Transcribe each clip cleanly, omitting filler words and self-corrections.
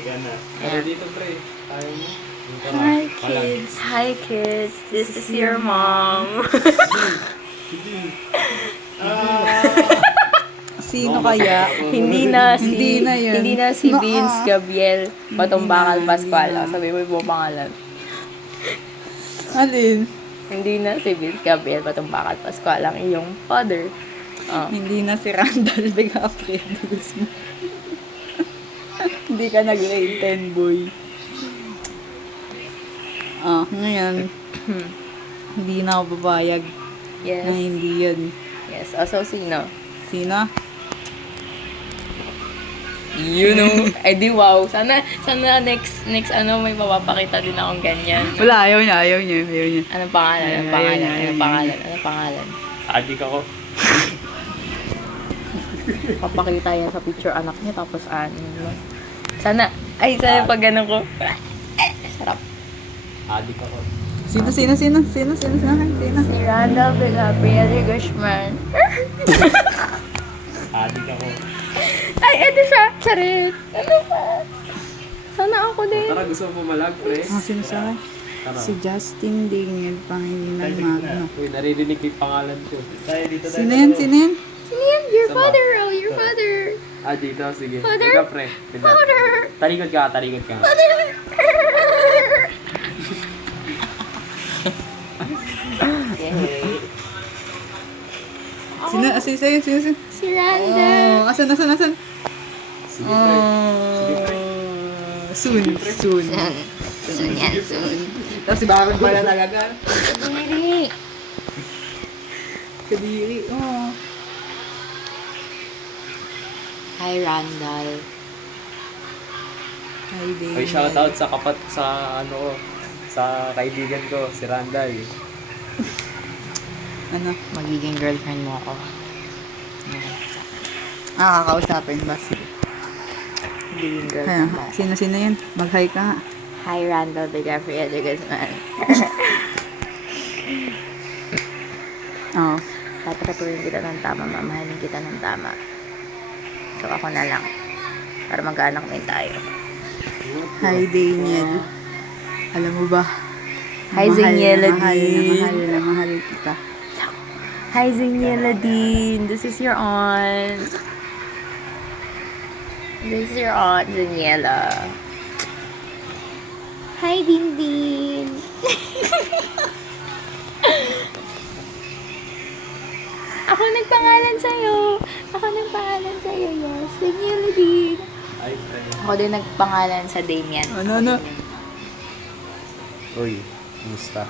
Ready ka na. Yeah. Dito, pre. Ayaw mo. Hi, kids. Hi kids, this is your mom. Sino kaya? Hindi na Hindi na yun. Hindi na si Naa. Vince Gabriel Patumbakal Hindi na, Pascual. hindi na. Sabi mo yung pangalan. Alin? Hindi na si Vince Gabriel Patumbakal Pascual ang iyong father. Oh. Hindi na si Randall Begafred Guzman. Hindi ka nag-grade 10, boy. Ngayon, hindi na ako babayag na Yes. hindi yun. Yes. Also, sino? Sino? You know. Ay di wow. Sana next may mapapakita din akong ganyan. Wala, ayaw niya. Anong pangalan? Anong Ayaw pangalan? niya, ayaw Anong niya. pangalan? Anong pangalan? Adik ako. Papakita yan sa picture anak niya tapos Sana pag ganun ko. Sarap. Adik ako. Sino? Si Randall Gabriel Guzman. Adik ako. Ay, eto siya. Charit. Ano ba? Sana ako din. Tara, gusto mo pumalag, pre? Sino siya? Tara. Si Justin Dingel, Pangilinan Magno. Uy, naririnig ko yung pangalan ko. Tayo dito tayo. Sino yan? Sino yan? Your Sama. father, oh. Your father. Dito, sige. Father? Ikaw, pre. Tignan. Father. Talikod ka. Father. Yay. Sino? Si Randall. Asan? Sige, pre. Sige, pre. Soon. Soon yan, soon. Tapos si Baron pala talaga. Kadiri. Kadiri. Hi, Randall. Hi, baby. Ay, shoutout sa sa kaibigan ko, si Randall. Ano? Magiging girlfriend mo ako. Kakausapin ba? Sige. Magiging Kaya, girlfriend mo ako. sino yan? Mag-hi ka nga. Hi, Randall de Gabriel Guzman. Oo. Tatratuhin kita ng tama, mamahalin kita ng tama. So, ako na lang. Para mag-anak din tayo. Hi, Daniel. Alam mo ba? Hi, Zaniela Mahal kita. Hi, Zaniela Dean. This is your aunt. This is your aunt, Zaniela. Hi, Din Din. Ako nagpangalan sa'yo. Yes. Zaniela Dean. Ay, pre. Ako din nagpangalan sa Damian. Ano? Uy, kumusta?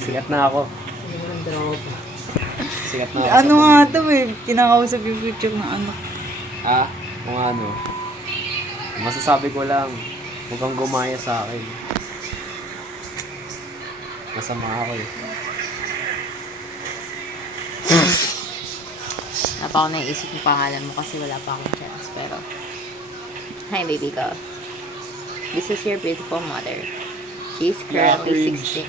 Sikat na ako. Sikat na ako. Ano nga ito kinakausap yung picture ng anak. Kung ano. Masasabi ko lang, huwag kang gumaya sa akin. Masama ako eh. Wala pa ako naisip yung pangalan mo kasi wala pa akong chance. Pero, hi baby ko. This is your beautiful mother. She's currently cringe. 16.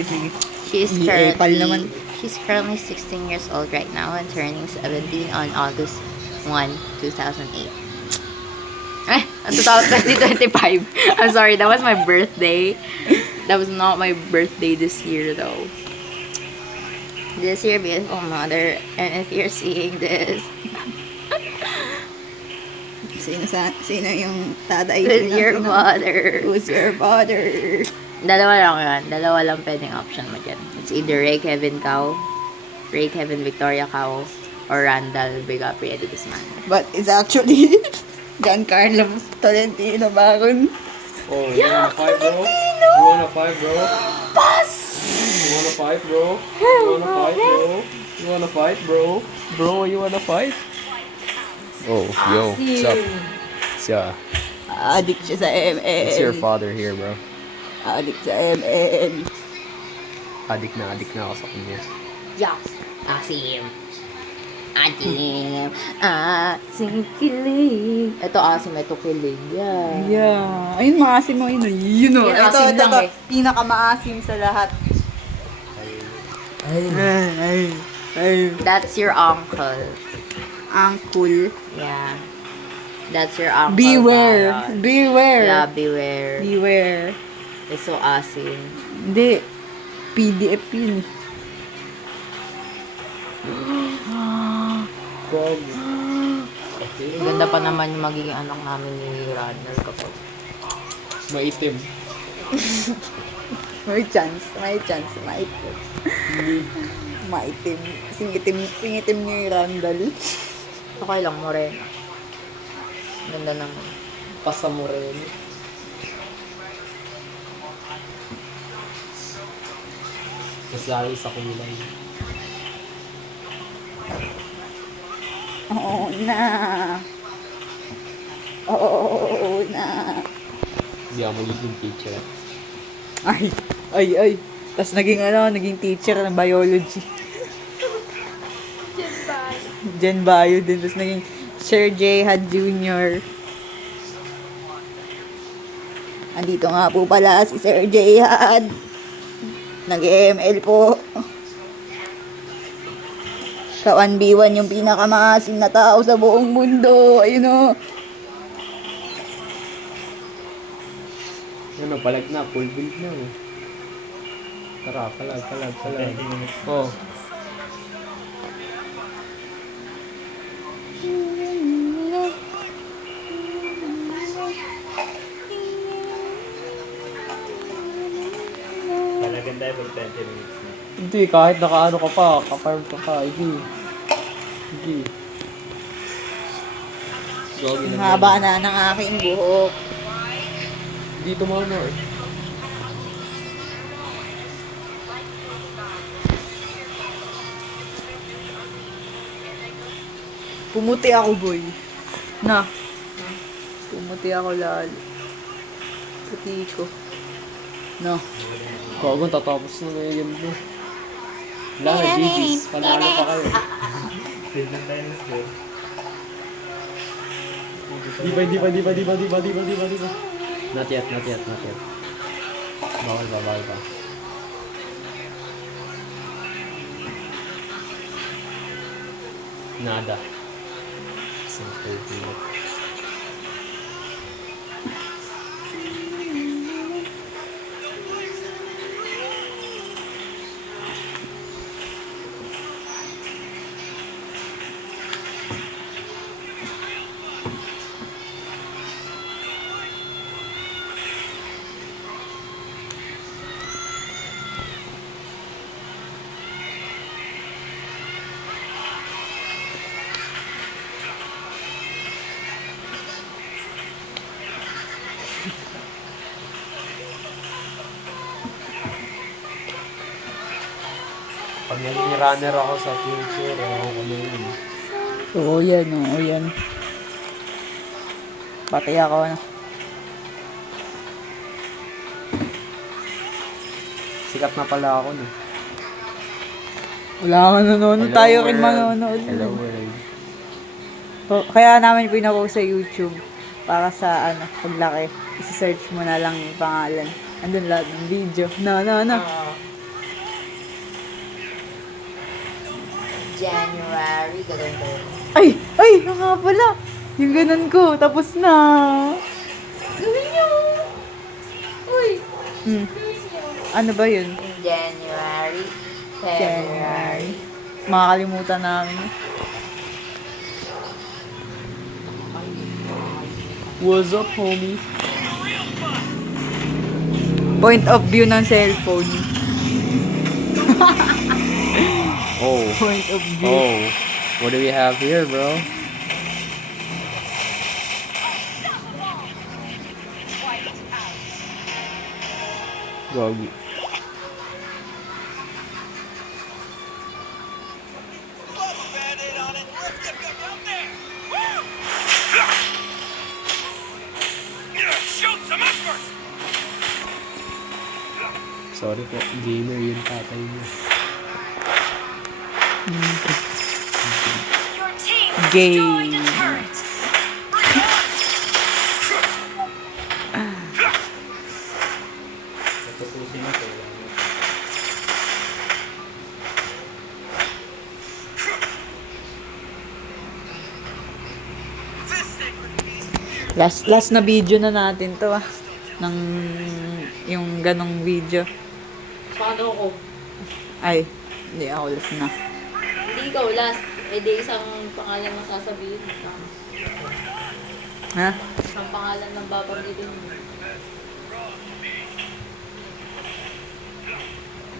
Sige. She's Pal naman. She's currently 16 years old right now and turning 17 on August 1, 2008. 2025. I'm sorry, that was my birthday. That was not my birthday this year though. This is your beautiful mother, and if you're seeing this, Sino yung tatay? with your father. Who's your father? Dalawa lang yan. Dalawa lang pwedeng option mo dyan. It's either Ray Kevin Cao, Ray Kevin Victoria Cao, or Randall Gabriel Guzman. But it's actually Giancarlo Tolentino Baron. Oh, you wanna fight, bro? You wanna fight, bro? Pass! You wanna fight, bro? You wanna fight, bro? You wanna fight, bro? Bro, you wanna fight? Oh, yo, what's up? Yeah, Addict siya sa ML. it's your father here, bro. Addict sa ML. Adik na ako sa kanya. Yeah. Asim. Asim kilig. Ito asim, ito kilig. Yeah. Ayun, maasim mo. Yun o. Yan, asim lang eh. Pinakamaasim sa lahat. Ay. That's your uncle. Uncle. Yeah. That's your uncle. Beware. Bayan. Beware. Yeah, beware. Beware. It's so asin. Hindi. PDF yun. Gog. Okay. Ganda pa naman yung magiging anak namin ni Runner kapag Maitim. May chance. Maitim. Maitim. Singitim ni Randall. okay lang mo rin. Ganda naman. Pasa mo rin. Kasi ay sa kulay. Oo na. Oo na. Hindi ako magiging teacher. Ay. Tapos naging teacher ng biology. Gen Bio din. Tapos naging Sir J. Had Jr. Andito nga po pala si Sir J. Had. Nag-ML po. Ka 1v1 yung pinakamaasim na tao sa buong mundo. Ayun o. Ano, palag na. Full build na. Tara, palag. Oh. Panagan tayo for 20 minutes na. Hindi, kahit nakaano ka pa, ka-farm ka pa, hindi. Gogi Ang na haba na ng aking buhok. Dito mo ano eh. Pumuti ako, boy. Na. Pumuti ako lalo. Puti ko. No. Gogo, tatapos na na yung mo. Wala na, GG's. Panalo pa kayo. Save lang tayo ng score. Di ba. Not yet. Bawal pa. Nada. Isang 30 minutes. Pag naging runner ako sa future, ako na yun. Oo yan. Pati ako na. Sikat na pala ako no. Wala ka nanonood. Tayo rin manonood. Hello world. Kaya namin pinapost sa YouTube para sa paglaki. Isa-search mo na lang yung pangalan. Andun lahat ng video. No. January, gagawin ko yun. Ay, nga pala. Yung ganun ko, tapos na. Gawin nyo! Uy! Ano ba yun? January, February. Makakalimutan namin. What's up, homie? Point of view ng cellphone. Oh. Point of view. Oh. What do we have here, bro? Gogi. Sorry po, gamer yung tatay niya. Gay. Natutusin ako. Last na video na natin to ah. Ng yung ganong video. Paano ko? Ay, hindi ako last na. Hindi ikaw last. Eh di isang pangalan mo sasabihin. Ha? Isang pangalan ng babanggitin mo.